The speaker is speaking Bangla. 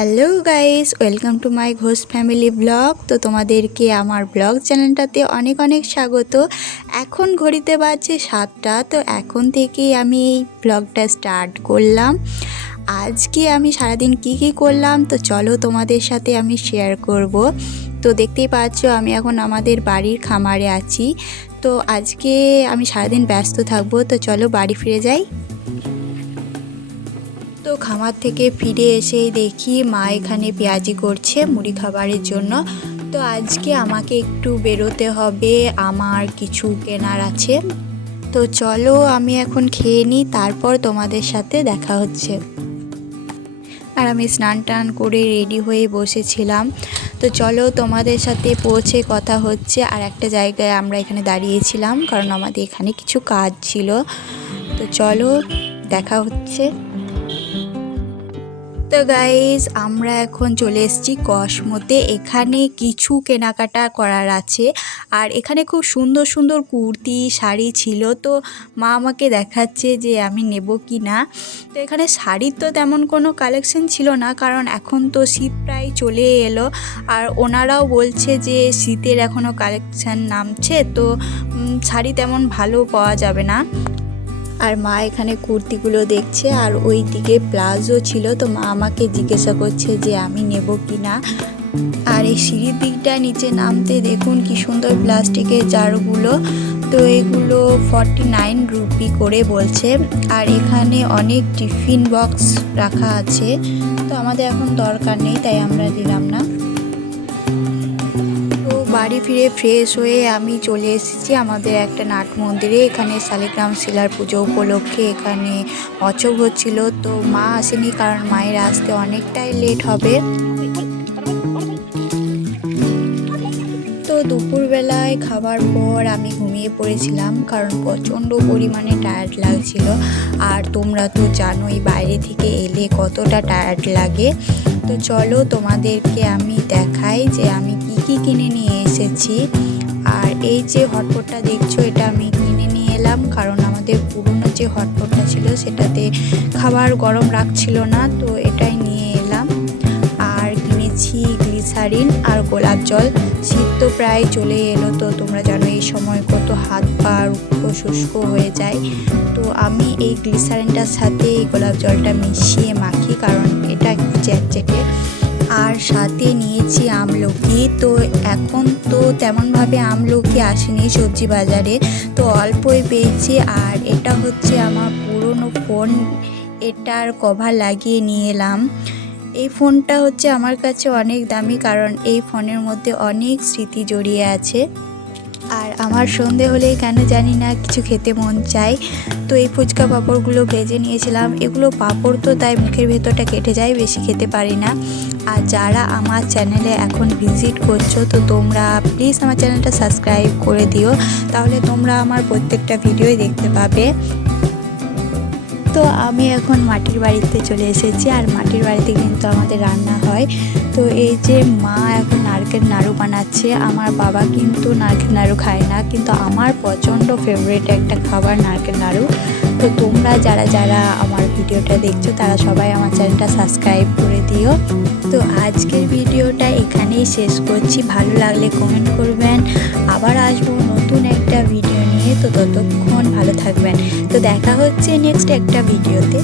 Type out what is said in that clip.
Hello guys, welcome to my Ghosh family blog. তো তোমাদেরকে আমার ব্লগ চ্যানেলটাতে অনেক অনেক স্বাগত। এখন ঘড়িতে বাজছে সাতটা, তো এখন থেকেই আমি এই ব্লগটা স্টার্ট করলাম। আজকে আমি সারাদিন কি কি করলাম, তো চলো তোমাদের সাথে আমি শেয়ার করব। তো দেখতেই পাচ্ছ, আমি এখন আমাদের বাড়ির খামারে আছি। তো আজকে আমি সারাদিন ব্যস্ত থাকব, তো চলো বাড়ি ফিরে যাই। তো খামার থেকে ফিরে এসেই দেখি মা এখানে পেঁয়াজি করছে মুড়ি খাবারের জন্য। তো আজকে আমাকে একটু বেরোতে হবে, আমার কিছু কেনার আছে। তো চলো আমি এখন খেয়ে নিই, তারপর তোমাদের সাথে দেখা হচ্ছে। আর আমি স্নান টান করে রেডি হয়ে বসেছিলাম। তো চলো তোমাদের সাথে পৌঁছে কথা হচ্ছে, আর একটা জায়গায় আমরা এখানে দাঁড়িয়েছিলাম, কারণ আমাদের এখানে কিছু কাজ ছিল। তো চলো দেখা হচ্ছে। তো গাইজ আমরা এখন চলে এসেছি কসমোতে। এখানে কিছু কেনাকাটা করার আছে। আর এখানে খুব সুন্দর সুন্দর কুর্তি, শাড়ি ছিল। তো মা আমাকে দেখাচ্ছে যে আমি নেব কি না তো এখানে শাড়ির তো তেমন কোনো কালেকশন ছিল না, কারণ এখন তো শীত প্রায় চলে এলো। আর ওনারাও বলছে যে শীতের এখনও কালেকশান নামছে, তো শাড়ি তেমন ভালো পাওয়া যাবে না। আর মা এখানে কুর্তিগুলো দেখছে আর ওই দিকে প্লাজো ছিল, তো মা আমাকে জিজ্ঞাসা করছে যে আমি নেব কি না আর এই সিঁড়ির দিকটা নিচে নামতে দেখুন কি সুন্দর প্লাস্টিকের জারগুলো তো এগুলো ফর্টি নাইন রুপি করে বলছে। আর এখানে অনেক টিফিন বক্স রাখা আছে, তো আমাদের এখন দরকার নেই, তাই আমরা দিলাম না। বাড়ি ফিরে ফ্রেশ হয়ে আমি চলে এসেছি আমাদের একটা নাট মন্দিরে। এখানে শালিগ্রাম শিলার পুজো উপলক্ষে এখানে অচক হচ্ছিল তো মা আসেনি কারণ মায়ের আসতে অনেকটাই লেট হবে। তো দুপুরবেলায় খাবার পর আমি ঘুমিয়ে পড়েছিলাম কারণ প্রচণ্ড পরিমাণে টায়ার্ড লাগছিল। আর তোমরা তো জানোই বাইরে থেকে এলে কতটা টায়ার্ড লাগে। তো চলো তোমাদেরকে আমি দেখাই যে আমি কি কি কিনে নিয়ে এসেছি। আর এই যে হটপটটা দেখছ, এটা আমি কিনে নিয়ে এলাম কারণ আমাদের পুরনো যে হটপটটা ছিল সেটাতে খাবার গরম রাখছিল না, তো এটাই নিয়ে এলাম। আর কিনেছি গ্লিসারিন আর গোলাপ জল, শীত তো প্রায় চলে এলো তো তোমরা জানো এই সময় কত হাত পা রুক্ষ শুষ্ক হয়ে যায়। তো আমি এই গ্লিসারিনটার সাথে এই গোলাপ জলটা মিশিয়ে মাখি কারণ এটা একটু চ্যাটচেটে আর সাথে নিয়েছি আমলকি, তো এখন তো তেমনভাবে আমলকি আসেনি সবজি বাজারে, তো অল্পই পেয়েছি আর এটা হচ্ছে আমার পুরনো ফোন, এটার কভার লাগিয়ে নিয়ে এলাম। এই ফোনটা হচ্ছে আমার কাছে অনেক দামি কারণ এই ফোনের মধ্যে অনেক স্মৃতি জড়িয়ে আছে। আর আমার সন্ধে হলেই কেন জানি না, কিছু খেতে মন চায়। তো এই ফুচকা পাঁপড়গুলো ভেজে নিয়েছিলাম। এগুলো পাঁপড় তো, তাই মুখের ভেতরটা কেটে যায়, বেশি খেতে পারি না। আর যারা আমার চ্যানেলে এখন ভিজিট করছ, তো তোমরা প্লিজ আমার চ্যানেলটা সাবস্ক্রাইব করে দিও। তাহলে তোমরা আমার প্রত্যেকটা ভিডিওই দেখতে পাবে। তো আমি এখন মাটির বাড়িতে চলে এসেছি আর মাটির বাড়িতে কিন্তু আমাদের রান্না হয়। তো এই যে মা এখন নারকেল নাড়ু বানাচ্ছে, আমার বাবা কিন্তু নারকেল নাড়ু খায় না, কিন্তু আমার প্রচণ্ড ফেভারিট একটা খাবার নারকেল নাড়ু। তো তোমরা যারা যারা আমার ভিডিওটা দেখছ, তারা সবাই আমার চ্যানেলটা সাবস্ক্রাইব করে দিও। তো আজকের ভিডিওটা এখানেই শেষ করছি। ভালো লাগলে কমেন্ট করবেন। আবার আসব নতুন একটা ভিডিও তো ততক্ষণ ভালো থাকবেন। তো দেখা হচ্ছে নেক্সট একটা ভিডিওতে।